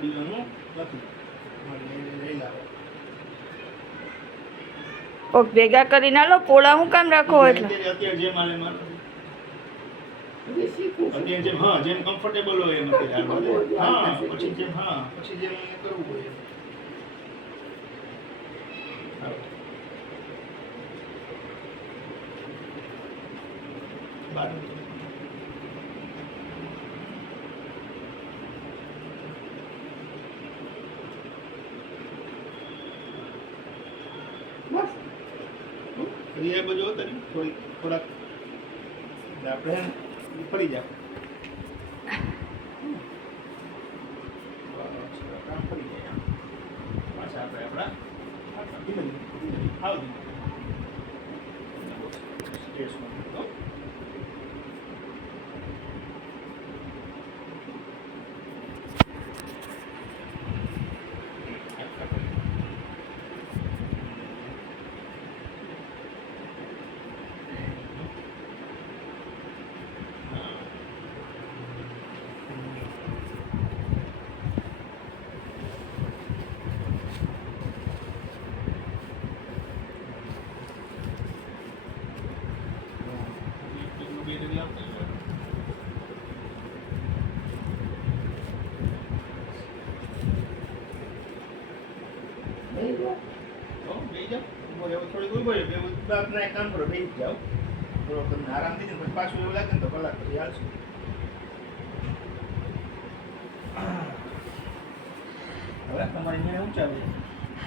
બીજાનું નથી લઈ લાવો કોક ભેગા કરીને આલો પોળા હું કામ રાખો એટલે અત્યારે જે માલે માલ શીખવું અત્યારે જેમ હા જેમ કમ્ફર્ટેબલ હોય એમ અત્યારે હા પછી જેમ કરવું હોય બાર એ બધું હતું થોડાક આપણે ફરી જાવ કામ ફરી જાય પાછા આપણે આપણા ધીમે ધીમે આવજો સ્ટેશમાં થોડીક ઉભો રહ્યો કામ કરો બેસી જાઓ થોડોક તમને આરામ થઈ જાય પાછું એવું લાગે ને તો કલાક પછી હાલશું હવે તમારે અહીંયા ઊંચા